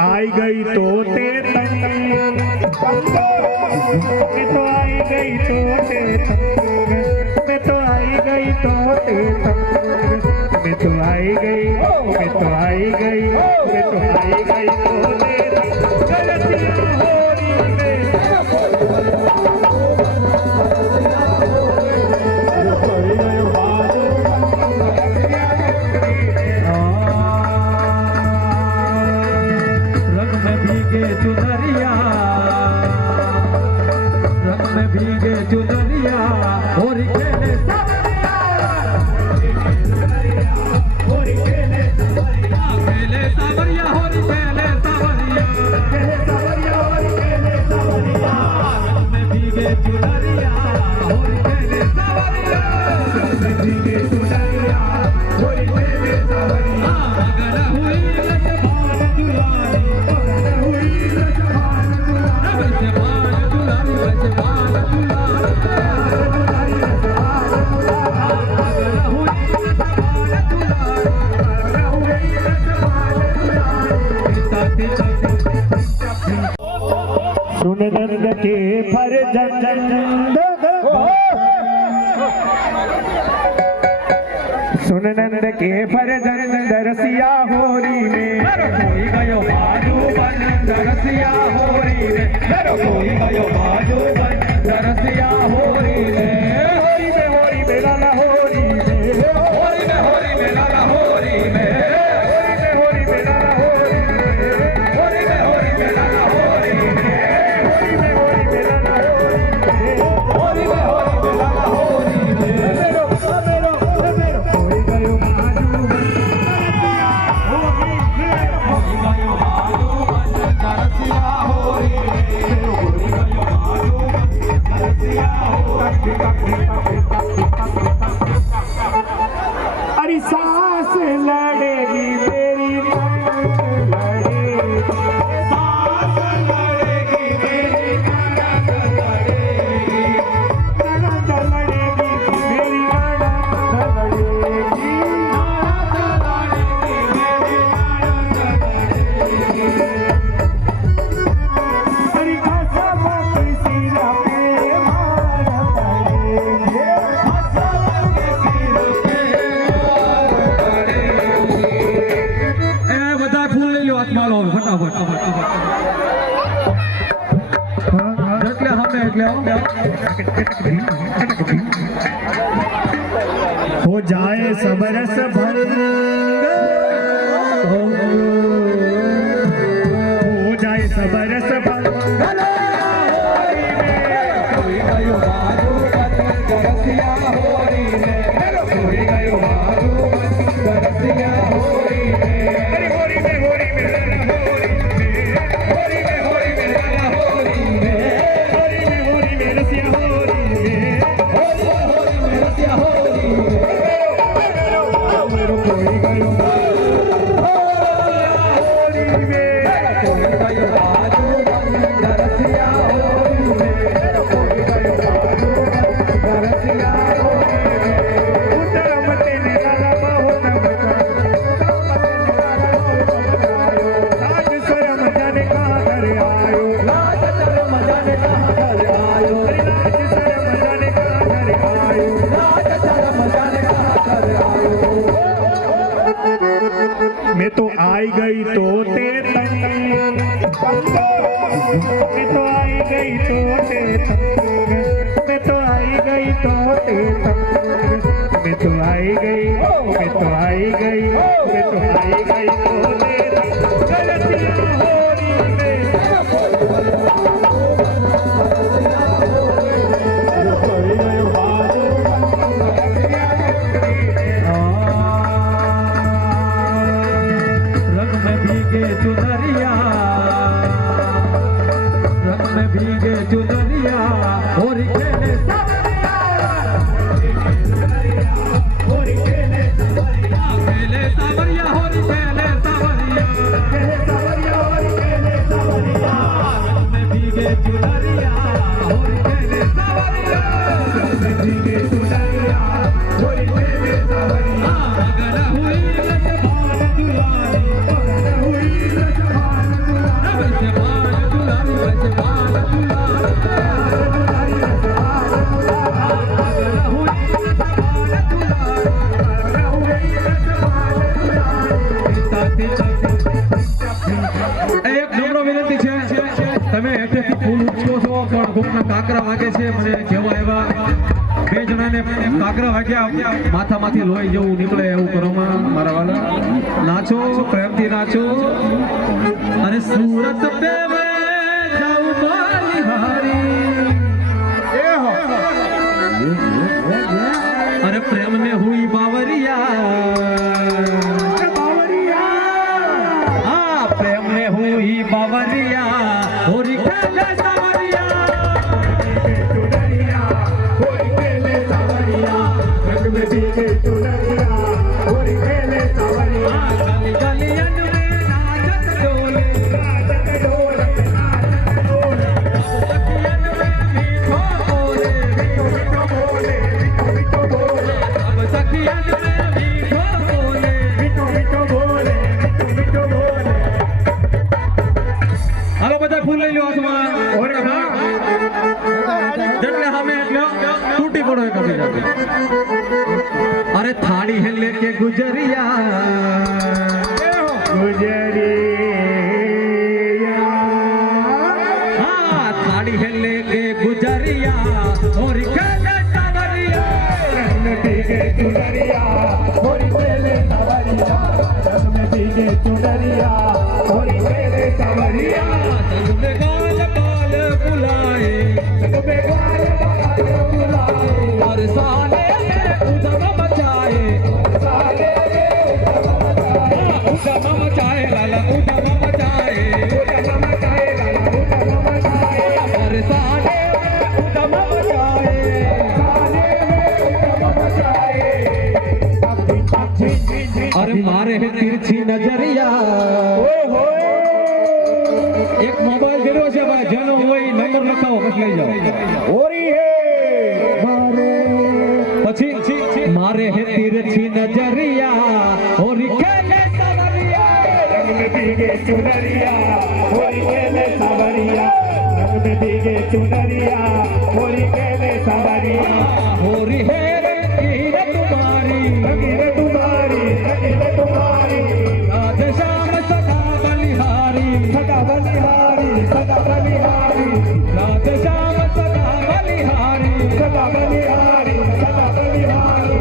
आई गई तोते तंग, मैं तो आई गई तोते तंग, मैं तो आई गई तोते तंग, मैं तो आई गई, मैं तो आई गई, मैं तो आई गई तोते तंग। गलतियां हो रही में चुनरिया, रंग में भीगे चुनरिया, होरी खेले सावरिया, होरी खेले सावरिया, खेले सावरिया, होरी खेले सावरिया, खेले सावरिया, होरी खेले सावरिया, रंग में भीगे चुनरिया, होरी खेले सावरिया, रंग में भीगे चुनरिया, होरी खेले सावरिया, अगर हुई रजभान दुलारी, अगर हुई रजभान दुलारी, रजभान दुलारी, रजभान दुलारी, अगर हुई रजभान दुलारी, अगर हुई रजभान दुलारी, ताती सुन नंद के फरजंद, सुन नंद के फरजंद रसिया होरी में, कोई गयो बाजू बन दरसिया होरी रे, कोई गयो बाजू बन दरसिया होरी रे, होरी में लाला होरी में, होरी में लाला होरी में, होरी में लाला होरी में, होरी में लाला होरी में, होरी में लाला होरी में, होरी में लाला होरी में, मेरो कोई गयो बाजू बन, कोई गयो बाजू बन दरसिया होरी रे, कोई गयो बाजू बन दरसिया होरी रे। अरे सांस लड़ेगी मेरी ननद लड़ेगी, सांस लड़ेगी मेरी ननद लड़ेगी, ननद लड़ेगी मेरी ननद लड़ेगी, ननद लड़ेगी मेरी ननद लड़ेगी, अरे कसम किसी न पे मार पड़ेंगे, कसम के सिर पे मार पड़ेगी। ए બધા ફૂલ લઈ લો હાથમાં લો ફટાફટ એટલે હમે એટલે हो जाए सब रस भंग, हो जाए सब रस भंग, कोई गयो बाजू बन दरसिया होरी में, कोई गयो बाजू बन दरसिया होरी में, अरे होरी में लाला होरी में, होरी में लाला होरी में, होरी में रसिया होरी में, होरी में रसिया होरी में, मेरो कोई गयो होरी में, कोई गयो बाजू बन दरसिया होरी में, कोई गयो बाजू बन दरसिया होरी में, उतर मते ने लाला बहुत आज शर्म जाने कहाँ घर आयो, लाज शर्म जाने कहाँ घर आयो, आज शर्म जाने कहाँ घर आयो, लाज शर्म जाने कहाँ घर आयो, मैं तो आई गई तोते तंग, मैं तो आई गई तोते तंग, मैं तो आई गई तोते तंग, मैं तो आई गई, मैं तो आई गई, मैं तो आई गई तोते तंग। गलतियां हो रही में रंग में भीगे चुनरिया, रंग में भीगे चुनरिया, होरी खेले सावरिया, होरी खेले सावरिया, खेले सावरिया, होरी खेले सावरिया, खेले सावरिया, होरी કોકના કાકરા વાગે છે મને કેવા આવ્યા બે જણાને કાકરા વાગ્યા માથામાંથી લોહી જેવું નીકળે એવું કરોમાં મારા વાલા નાચો પ્રેમથી નાચો અને સુરત पे जाऊं बलिहारी अरे प्रेम में हुई बावरिया हाँ प्रेम में हुई बावरिया होरी खेले सावरिया होरी खेले सावरिया रंग में भीगे चुनरिया होरी खेले सावरिया गली गलियन में नाचत डोले सखियन में मीठो बोले अब सखियन में मीठो बोले હાલો બધા ફૂલ લઈ લો હાથમાં જેટલે સામે એટલો તૂટી પડો એક અભી જાતે અરે થાળી હે લેકે गुजरिया हाँ थाड़ी है लेके गुजरिया और खेले सावरिया रंग में भीगे चुनरिया होरी खेले सावरिया रंग में भीगे चुनरिया होरी खेले सावरिया संग में गाल बाल बुलाए संग में ग्वाल बाल बुलाए और साले उधम मचाए साले उधम मचाए लाला उधम मचाए उधम मचाए लाला उधम मचाए और साले उधम मचाए साले उधम मचाए अरे मारे है तिरछी नजरिया ओहो एक मोबाइल देरो છે ભાઈ જેનો હોય નંબર લખાવો પછી લઈ જાઓ होरी है मारे પછી મારે હે તિરછી નજરિયા હોરી ખેલે સાવરિયા रंग में भीगे चुनरिया होरी खेले सावरिया रंग में भीगे चुनरिया होरी खेले सावरिया होरी है रे कीर तुम्हारी रंगीन तुम्हारी राधे श्याम सदा बलिहारी सदा बलिहारी राधे श्याम सदा बलिहारी सदा बलिहारी सदा बलिहारी